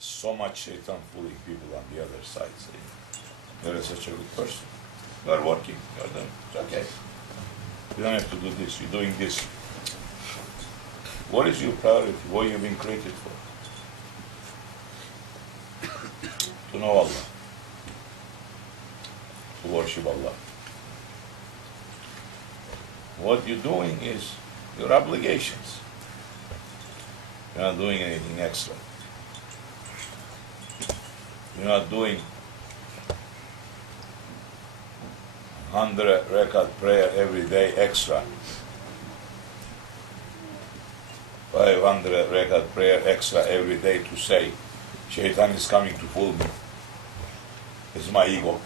so much shaitan fooling people on the other side, saying, you're such a good person. You're working, you're doing, it's okay. You don't have to do this, you're doing this. What is your priority? What you've been created for? To know Allah. To worship Allah. What you're doing is your obligations. You're not doing anything extra. You're not doing 100 rakat prayer every day extra. 500 rakat prayer extra every day to say, Shaitan is coming to fool me. It's my ego.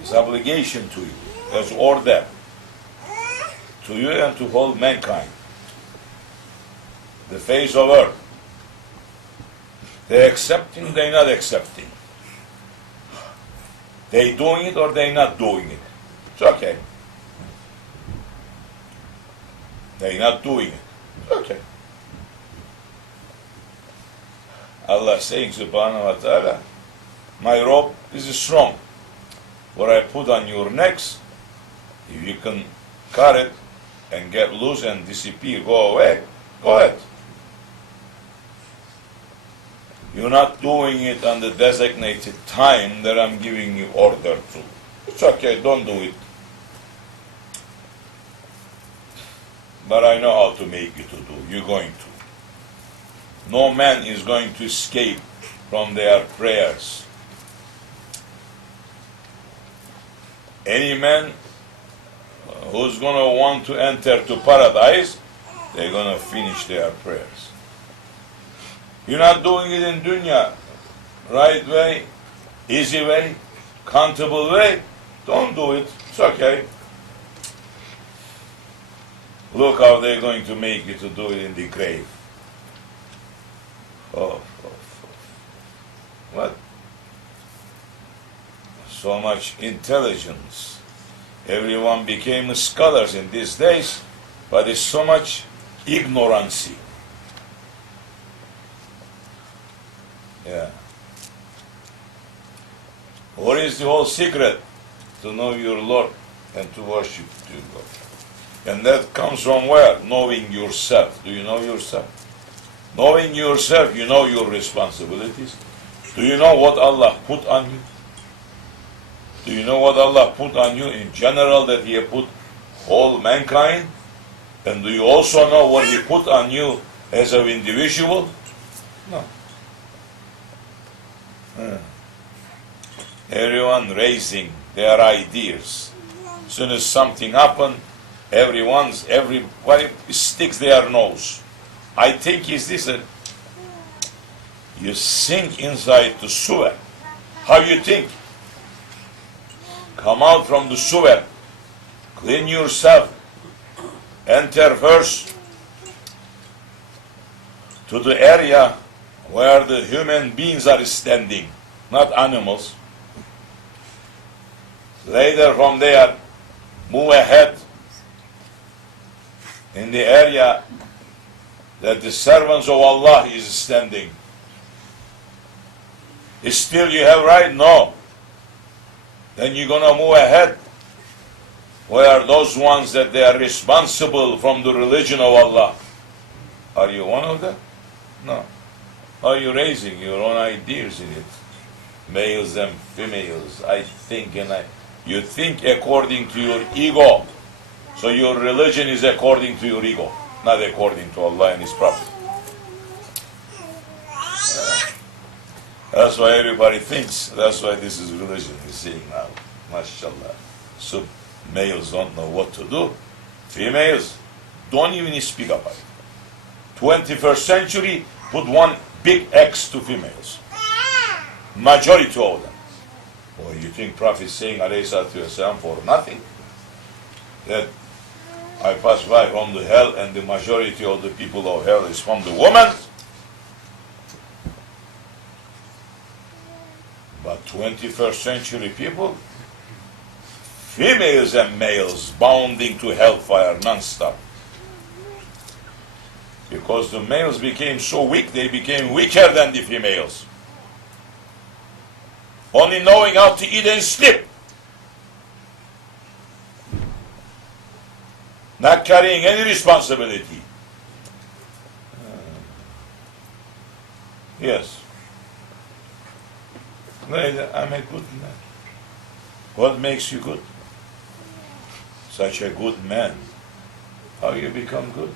It's obligation to you. There's order to you and to whole mankind. The face of earth. They accepting, they not accepting. They doing it or they not doing it. It's okay. They not doing it. It's okay. Allah saying subhanahu wa ta'ala, my rope is strong. What I put on your necks, if you can cut it and get loose and disappear, go away, go ahead. You're not doing it on the designated time that I'm giving you order to. It's okay, don't do it. But I know how to make you to do. You're going to. No man is going to escape from their prayers. Any man who's going to want to enter to paradise, they're going to finish their prayers. You're not doing it in dunya, right way, easy way, comfortable way, don't do it, it's okay. Look how they're going to make you to do it in the grave. Oh. What? So much intelligence. Everyone became scholars in these days, but there's so much ignorance. Yeah. What is the whole secret? To know your Lord and to worship your Lord. And that comes from where? Knowing yourself. Do you know yourself? Knowing yourself, you know your responsibilities. Do you know what Allah put on you? Do you know what Allah put on you in general, that He put all mankind? And do you also know what He put on you as an individual? No. Everyone raising their ideas. As soon as something happens, everybody sticks their nose. I think is this you sink inside the sewer. How you think? Come out from the sewer, clean yourself, enter first to the area where the human beings are standing, not animals. Later from there, move ahead in the area that the servants of Allah is standing. Still you have right? No. Then you're going to move ahead where those ones that they are responsible from the religion of Allah. Are you one of them? No. Are you raising your own ideas in it? Males and females, I think, you think according to your ego. So your religion is according to your ego, not according to Allah and His Prophet. That's why everybody thinks, that's why this is religion. He's saying now, mashallah. So males don't know what to do. Females don't even speak about it. 21st century put one big X to females. Majority of them. Well, you think Prophet is saying alayhi salatu wasalam for nothing? That I pass by from the hell and the majority of the people of hell is from the woman? But 21st century people, females and males bounding to hellfire non-stop. Because the males became so weak, they became weaker than the females. Only knowing how to eat and sleep. Not carrying any responsibility. Yes. I'm a good man. What makes you good? Such a good man. How you become good?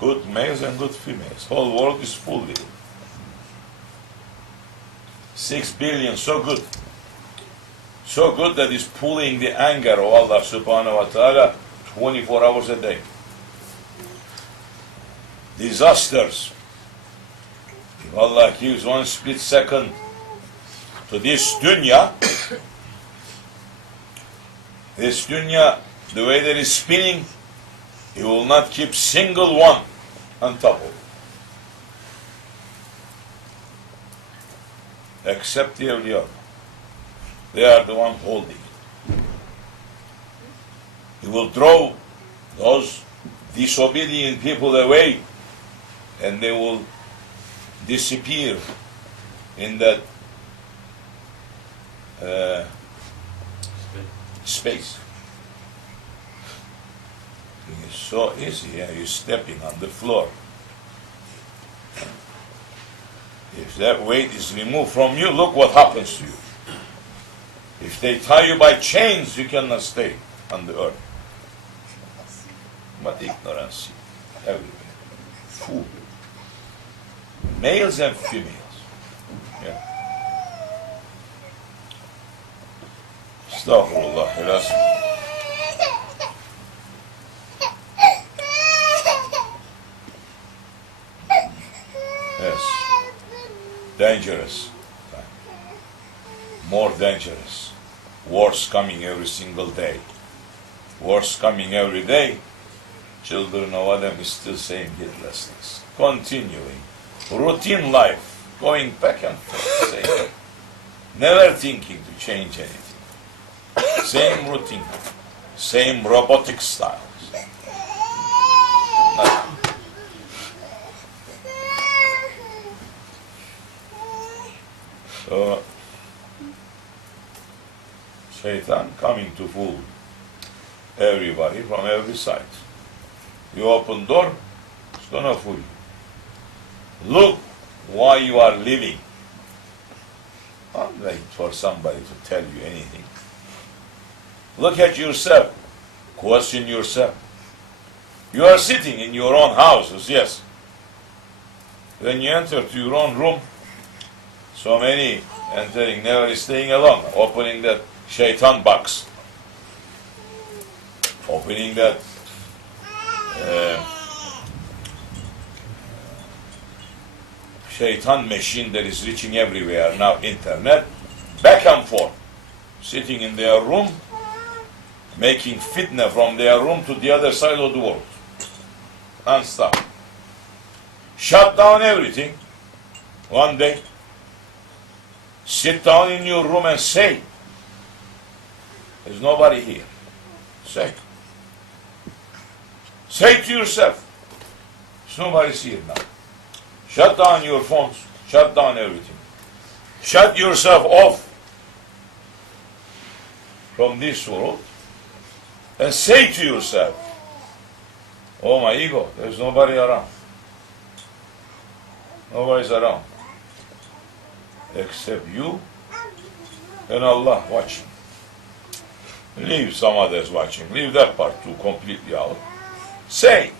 Good males and good females. Whole world is full with it. 6 billion, so good. So good that it's pulling the anger of Allah subhanahu wa ta'ala 24 hours a day. Disasters. If Allah gives one split second to this dunya, the way that it's spinning, He will not keep single one on top of it. Except the awliya. They are the one holding it. He will throw those disobedient people away, and they will disappear in that space. It's so easy. Yeah, you're stepping on the floor. If that weight is removed from you, look what happens to you. If they tie you by chains, you cannot stay on the earth. But ignorance everywhere. Fool. Males and females. Yeah. Astaghfirullah. Yes. Dangerous. More dangerous. Wars coming every single day. Wars coming every day. Children of Adam is still saying heedlessness. Continuing. Routine life. Going back and forth. Same. Never thinking to change anything. Same routine. Same robotic styles. Nothing. So, Shaitan coming to fool everybody from every side. You open door, it's gonna fool you. Look why you are living. Don't wait for somebody to tell you anything. Look at yourself. Question yourself. You are sitting in your own houses, yes. When you enter to your own room, so many entering, never staying alone, opening that shaitan box, opening that shaitan machine that is reaching everywhere now, internet, back and forth, sitting in their room, making fitna from their room to the other side of the world, non-stop. Shut down everything one day. Sit down in your room and say, there's nobody here. Say. Say to yourself, there's nobody's here now. Shut down your phones. Shut down everything. Shut yourself off from this world and say to yourself, oh my ego, there's nobody around. Nobody's around. Except you and Allah watching. Leave some others watching. Leave that part too completely out. Say,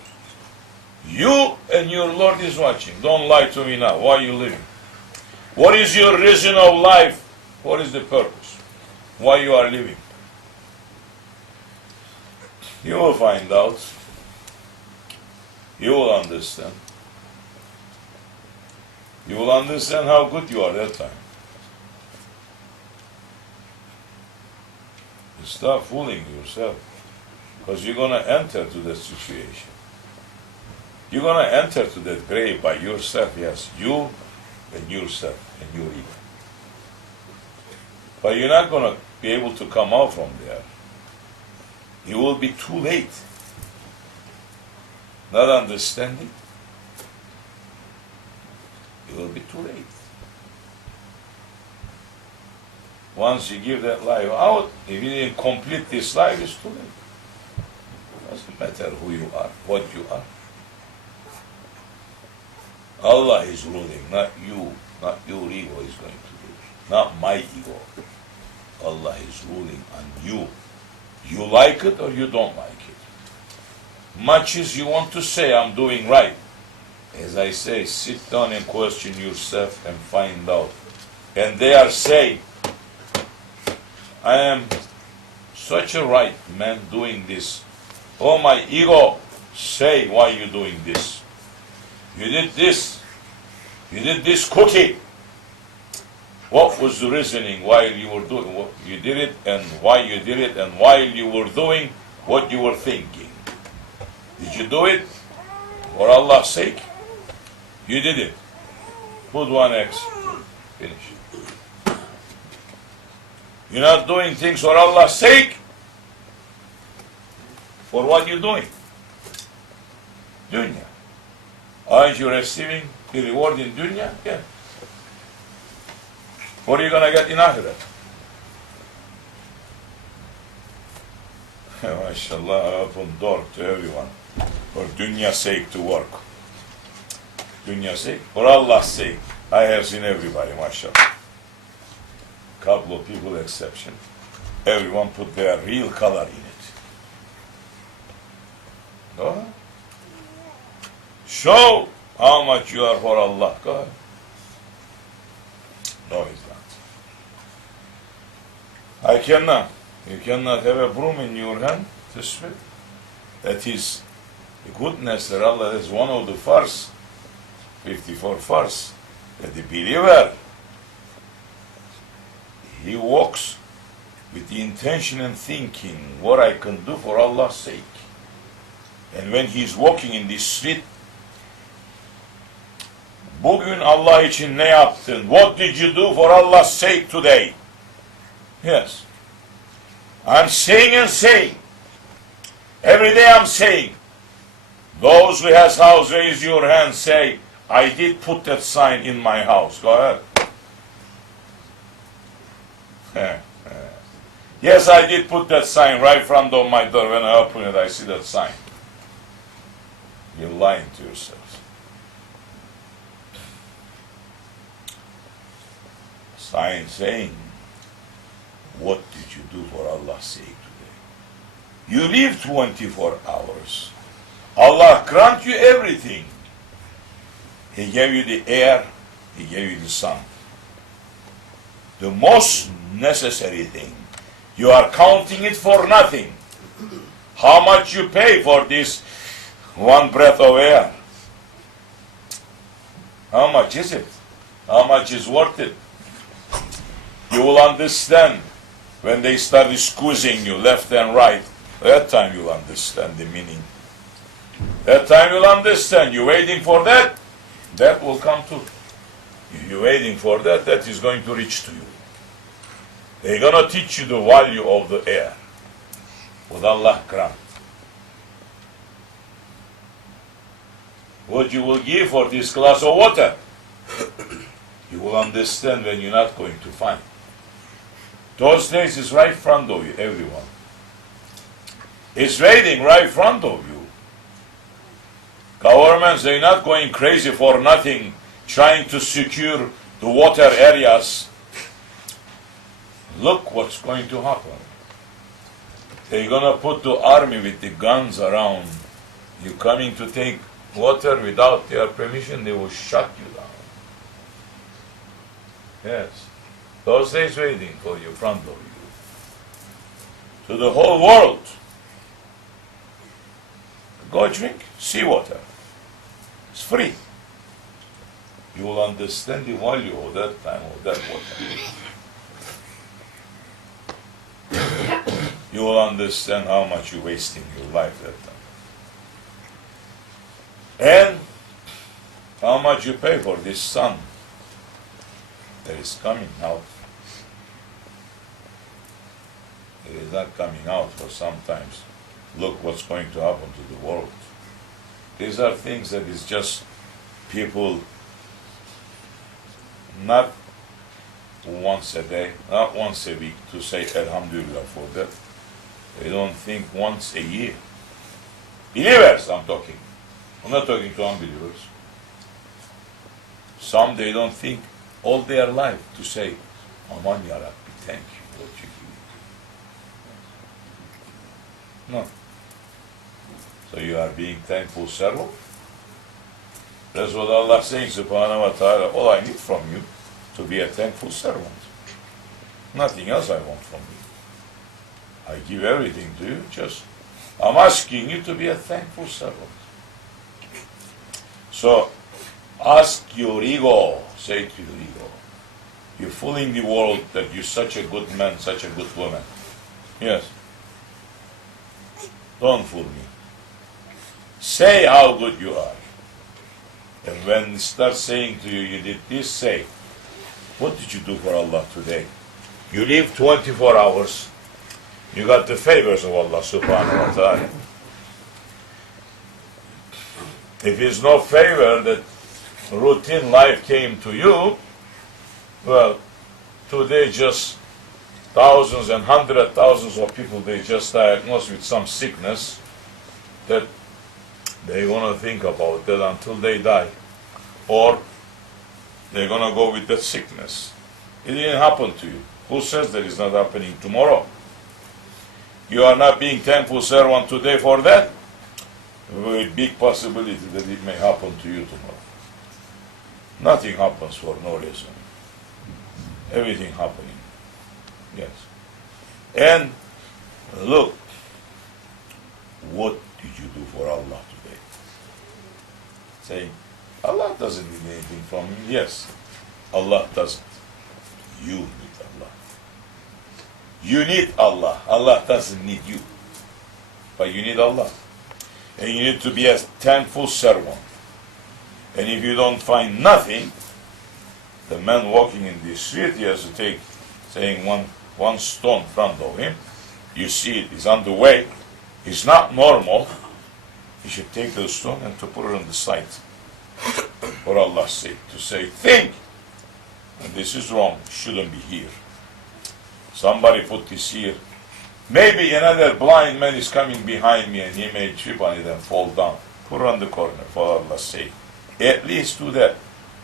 you and your Lord is watching. Don't lie to me now. Why are you living? What is your reason of life? What is the purpose? Why you are living? You will find out. You will understand. You will understand how good you are that time. Stop fooling yourself, because you're going to enter to that situation. You're going to enter to that grave by yourself, yes, you and yourself and your ego. But you're not going to be able to come out from there. You will be too late. not understanding, it will be too late. Once you give that life out, if you didn't complete this life, it's too late. It doesn't matter who you are, what you are. Allah is ruling, not you, not your ego is going to rule, not my ego. Allah is ruling on you. You like it or you don't like it. Much as you want to say, I'm doing right. As I say, sit down and question yourself and find out. And they are saying, I am such a right man doing this. Oh, my ego, say why you doing this. You did this. You did this cookie. What was the reasoning while you were doing what you did it, and why you did it, and while you were doing what you were thinking? Did you do it for Allah's sake? You did it. Put one X. Finish. You're not doing things for Allah's sake. For what you're doing? Dunya. Aren't you receiving the reward in dunya? Yeah. What are you going to get in akhirat? MashaAllah, I open door to everyone. For dunya's sake to work. Dunya's sake? For Allah's sake. I have seen everybody, MashaAllah. Couple of people exception. Everyone put their real color in it. Go ahead. Show how much you are for Allah. Go ahead. No, it's not. I cannot. You cannot have a broom in your hand to sweep. That is the goodness that Allah is one of the first, 54 first, that the believer, he walks with the intention and thinking what I can do for Allah's sake. And when he's walking in this street, bugün Allah için ne yaptın? What did you do for Allah's sake today? Yes. I'm saying and saying. Every day I'm saying. Those who has house, raise your hand, say, I did put that sign in my house. Go ahead. Yes, I did put that sign right in front of my door. When I open it, I see that sign. You're lying to yourselves. Sign saying, what did you do for Allah's sake today? You live 24 hours. Allah grant you everything. He gave you the air, He gave you the sun. The most necessary thing. You are counting it for nothing. How much you pay for this one breath of air? How much is it? How much is worth it? You will understand when they start squeezing you left and right. That time you'll understand the meaning. That time you'll understand. You're waiting for that, that will come too. If you're waiting for that, that is going to reach to you. They're going to teach you the value of the air. With Allah grant. What you will give for this glass of water, you will understand when you're not going to find. Those days is right in front of you, everyone. It's waiting right in front of you. Governments, they're not going crazy for nothing, trying to secure the water areas. Look what's going to happen. They're going to put the army with the guns around. You're coming to take water without their permission, they will shut you down. Yes. Those days waiting for you, in front of you. To the whole world. Go drink seawater. It's free. You will understand the value of that time, of that water. You will understand how much you're wasting your life that time. And how much you pay for this sun that is coming out. It is not coming out for sometimes. Look what's going to happen to the world. These are things that is just people not once a day, not once a week to say Alhamdulillah for that. They don't think once a year. Believers, I'm talking. I'm not talking to unbelievers. Some they don't think all their life to say, Aman Ya Rabbi, thank you for what you give. No. So you are being thankful servant. That's what Allah is saying, subhanahu wa ta'ala. All I need from you to be a thankful servant. Nothing else I want from you. I give everything to you, just I'm asking you to be a thankful servant. So ask your ego, say to your ego, you're fooling the world that you're such a good man, such a good woman. Yes. Don't fool me. Say how good you are. And when they start saying to you, you did this, say, what did you do for Allah today? You live 24 hours. You got the favors of Allah subhanahu wa ta'ala. If it's no favor that routine life came to you, well, today just thousands and hundreds of thousands of people, they just diagnosed with some sickness that they're going to think about that until they die. Or they're going to go with that sickness. It didn't happen to you. Who says that it's not happening tomorrow? You are not being thankful servant today for that? With big possibility that it may happen to you tomorrow. Nothing happens for no reason. Everything happening. Yes. And look, what did you do for Allah today? Saying, Allah doesn't need anything from you. Yes, Allah doesn't. You need Allah. You need Allah. Allah doesn't need you. But you need Allah. And you need to be a thankful servant. And if you don't find nothing, the man walking in the street, he has to take, saying one stone in front of him. You see it, he's on the way. It's not normal. He should take the stone and to put it on the side. For Allah's sake, to say, think, and this is wrong, shouldn't be here. Somebody put this here. Maybe another blind man is coming behind me and he may trip on it and fall down. Put it on the corner, for Allah's sake. At least do that.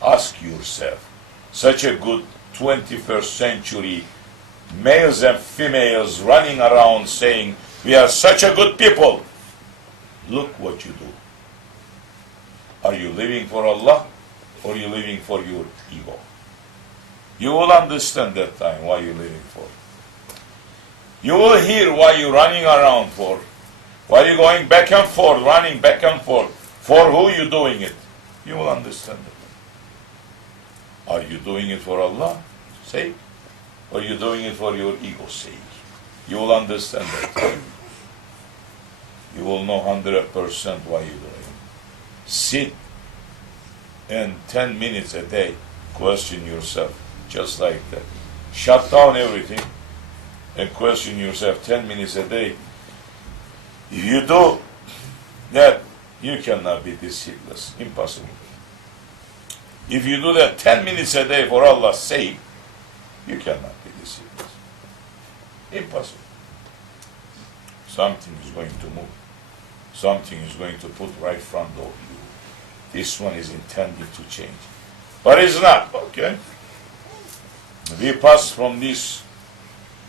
Ask yourself. Such a good 21st century males and females running around saying, we are such a good people. Look what you do. Are you living for Allah or are you living for your ego? You will understand that time why you're living for. You will hear why you're running around for. Why you're going back and forth, running back and forth. For who you're doing it. You will understand it. Are you doing it for Allah's sake? Or are you doing it for your ego's sake? You will understand that time. You will know 100% why you're doing it. Sit and 10 minutes a day question yourself just like that. Shut down everything and question yourself 10 minutes a day. If you do that, you cannot be this heedless. Impossible. If you do that 10 minutes a day for Allah's sake, you cannot be this heedless. Impossible. Something is going to move. Something is going to put right in front of you. This one is intended to change. But it's not. Okay. We pass from this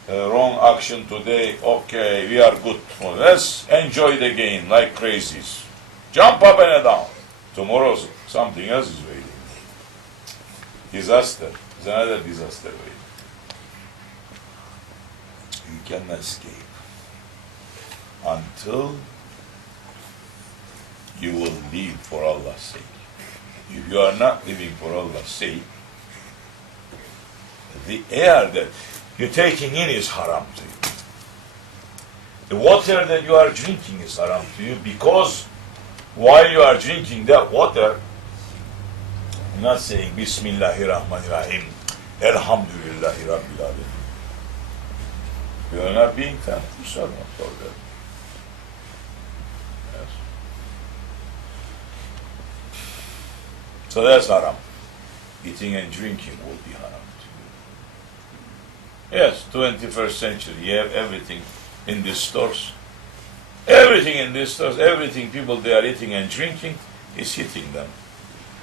wrong action today. Okay, we are good. Well, let's enjoy the game like crazies. Jump up and down. Tomorrow something else is waiting. Disaster. It's another disaster waiting. You cannot escape until you will live for Allah's sake. If you are not living for Allah's sake, the air that you're taking in is haram to you. The water that you are drinking is haram to you because while you are drinking that water, you're not saying Bismillahirrahmanirrahim, Elhamdulillahi Rabbil Alamin. You are not being thankful servant for that. Yes. So that's haram. Eating and drinking will be haram to you. Yes, 21st century, you have everything in these stores. Everything in these stores, everything people they are eating and drinking is hitting them.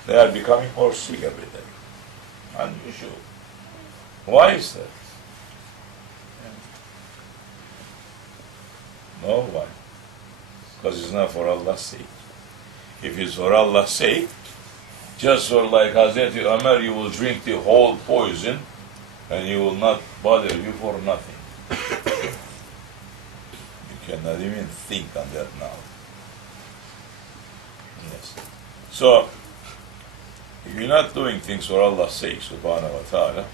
They are becoming more sick every day. Unusual. Why is that? No, why? Because it's not for Allah's sake. If it's for Allah's sake, just for like Hazreti Ömer, you will drink the whole poison and you will not bother you for nothing. You cannot even think on that now. Yes. So, if you're not doing things for Allah's sake, subhanahu wa ta'ala,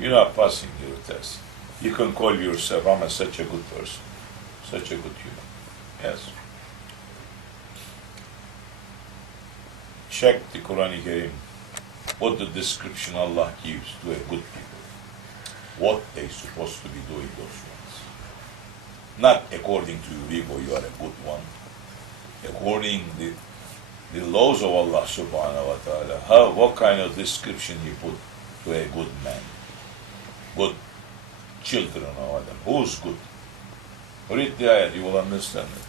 you're not passing your test. You can call yourself, I'm such a good person, such a good human. Yes. Check the Quran Kareem, what the description Allah gives to a good people, what they're supposed to be doing those ones. Not according to your ego, you are a good one. According the laws of Allah subhanahu wa ta'ala, what kind of description He put to a good man, good children of Adam. Who's good? Read the ayat, you will understand it.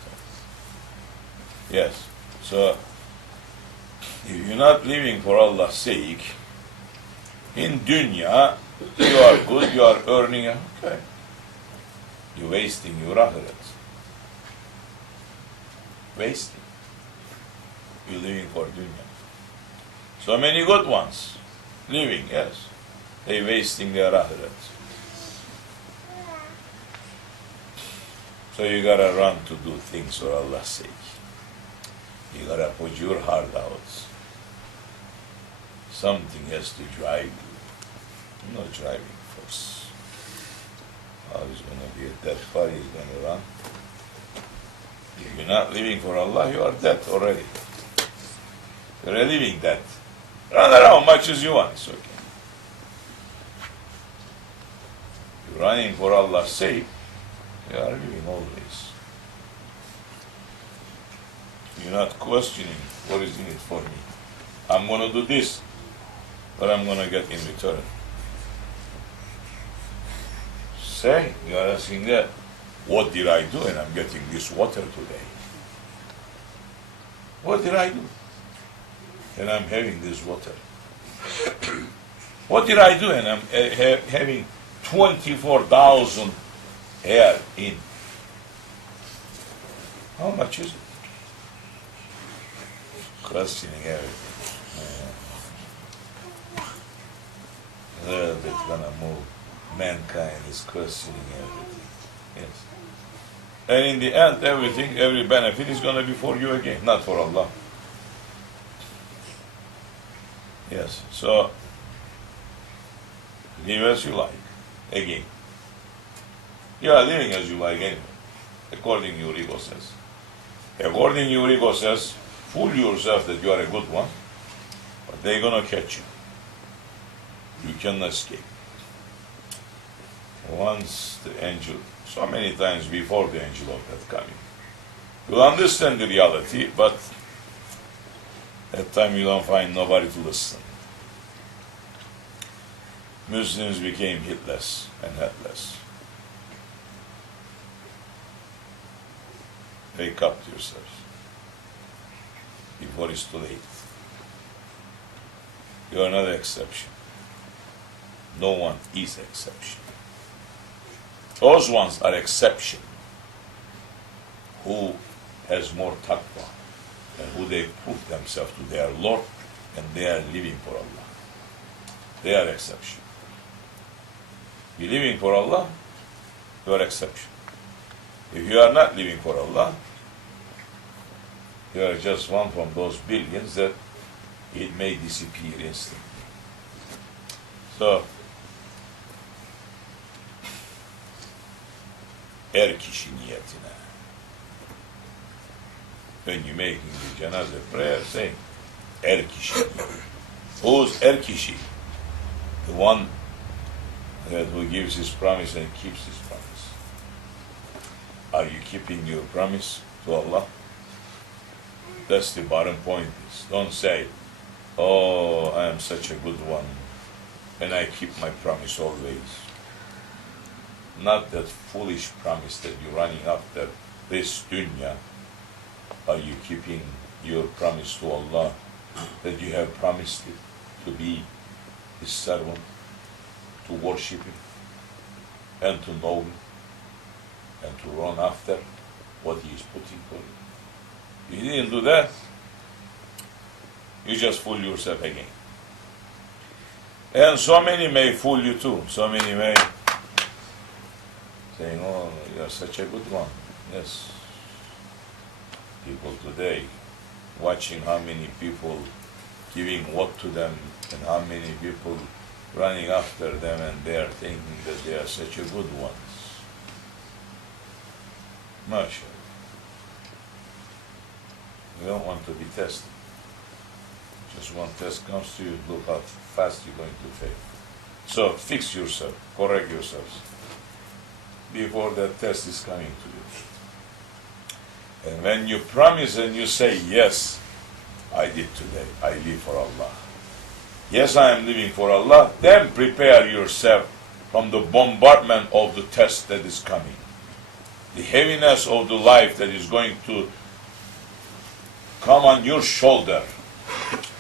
Yes. So, if you're not living for Allah's sake, in dunya, you are good, you are earning, okay. You're wasting your akhirat. Wasting. You're living for dunya. So many good ones, living, yes. They're wasting their akhirat. So you gotta run to do things for Allah's sake. You gotta put your heart out. Something has to drive you. Not driving force. How is going to be a dead body is going to run? If you're not living for Allah, you are dead already. You're a living dead. Run around much as you want, it's okay. You're running for Allah's sake, you are living always. You're not questioning what is in it for me. I'm going to do this, but I'm going to get in return. Say, you are asking that, what did I do and I'm getting this water today? What did I do? And I'm having this water. What did I do and I'm having 24,000 air in? How much is it? Questioning everything. A little bit gonna move. Mankind is questioning everything. Yes. And in the end, everything, every benefit is gonna be for you again, not for Allah. Yes. So live as you like. Again. You are living as you like anyway. According to your ego says. According to your ego says, fool yourself that you are a good one, but they're gonna catch you. You cannot escape. Once the angel, so many times before the angel of death coming, you'll understand the reality, but at time you don't find nobody to listen. Muslims became hitless and headless. Wake up to yourselves before it's too late. You are not an exception. No one is an exception. Those ones are exception who has more taqwa and who they prove themselves to their Lord and they are living for Allah. They are exception. You're living for Allah, you are exception. If you are not living for Allah, you are just one from those billions that it may disappear instantly. So, kişi niyetine. When you're making the janazah prayer, saying, kişi. Who's kişi? The one who gives his promise and keeps his promise. Are you keeping your promise to Allah? That's the bottom point. Don't say, Oh, I am such a good one, and I keep my promise always. Not that foolish promise that you're running after this dunya. Are you keeping your promise to Allah, that you have promised it to be His servant, to worship Him, and to know Him, and to run after what He is putting for you? You didn't do that. You just fool yourself again. And so many may fool you too. So many may saying, oh, you're such a good one. Yes. People today watching how many people giving what to them and how many people running after them, and they are thinking that they are such a good ones. MashaAllah. You don't want to be tested. Just one test comes to you, look how fast you're going to fail. So fix yourself, correct yourselves before that test is coming to you. And when you promise and you say, yes, I did today, I live for Allah. Yes, I am living for Allah, then prepare yourself from the bombardment of the test that is coming. The heaviness of the life that is going to come on your shoulder.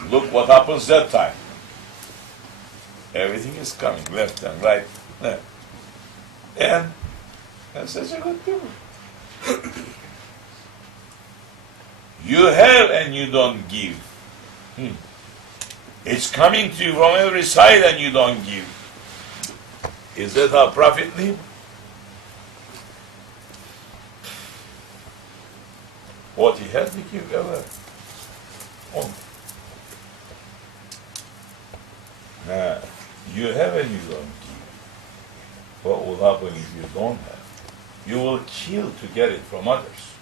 Look what happens that time. Everything is coming, left and right. And that's such a good people. You have and you don't give. It's coming to you from every side and you don't give. Is that how Prophet lived? What he had to give ever. Oh. Now, you have and you don't give. What will happen if you don't have? You will kill to get it from others.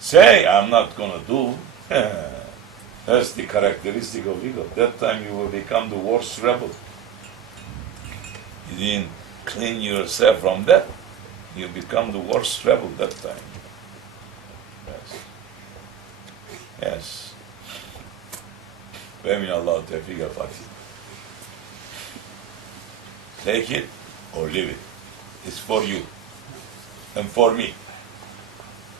Say, I'm not going to do. That's the characteristic of ego. That time you will become the worst rebel. You didn't clean yourself from that. You become the worst rebel that time. Yes. Yes. وَمِنَ اللَّهُ تَوْفِيقَ الْفَاتِحِ. Take it or leave it. It's for you and for me.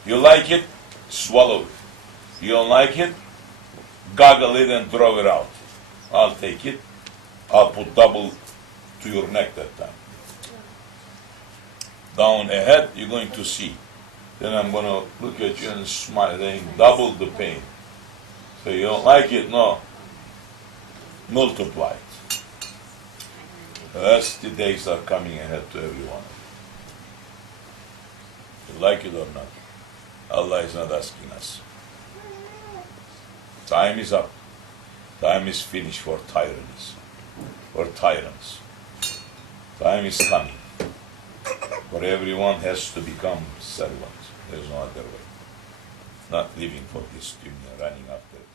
You like it, swallow it. You don't like it, goggle it and throw it out. I'll take it. I'll put double to your neck that time. Down ahead, you're going to see. Then I'm going to look at you and smile, saying double the pain. So you don't like it? No. Multiply it. That's the days are coming ahead to everyone. You like it or not? Allah is not asking us. Time is up. Time is finished for tyrannies, for tyrants. Time is coming. For everyone has to become servant. There's no other way. Not living for this dunya, running after it.